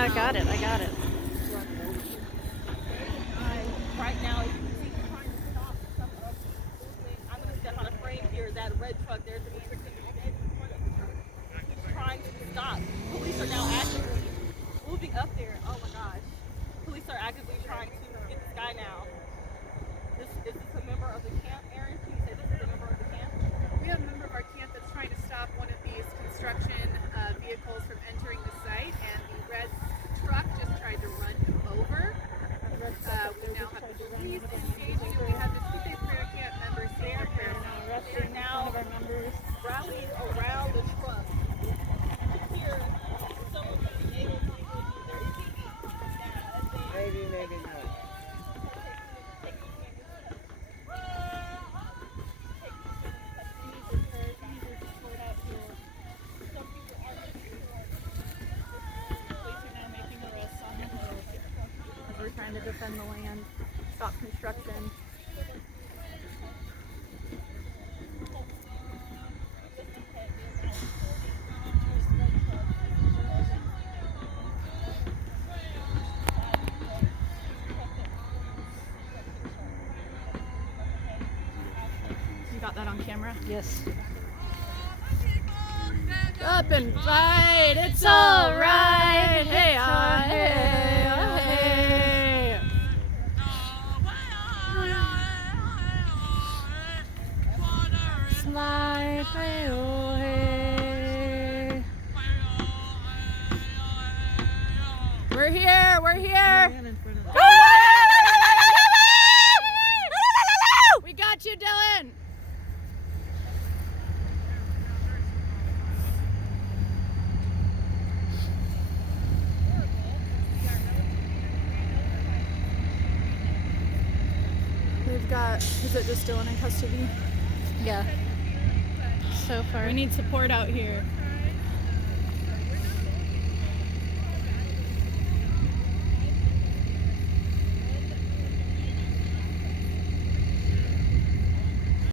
Yeah, I got it. Right now, if you see trying to stop some of the movement, I'm going to step on a frame here. That red truck, there's an intersection dead in front of her. He's trying to stop. Police are now actively moving up there. Oh my gosh. Police are actively trying to get this guy now. Is this a member of the camp, Aaron? Can you say this is a member of the camp? We have a member of our camp that's trying to stop one of these construction vehicles from entering the site, and the red truck just tried to run him over. We now have the police engaging, and we have the Tuesday Prayer Camp members saying their prayers. They're now rallying around the truck. You can hear some of them being able to use their TV now as they Maybe not. We're trying to defend the land, stop construction. You got that on camera? Yes. Up and fight, it's alright. Hey, hey, hey. Slide, hey, oh, hey. We're here, we're here. We got you, Dylan. We've got, is it just Dylan in custody? Yeah. So far. We need support out here.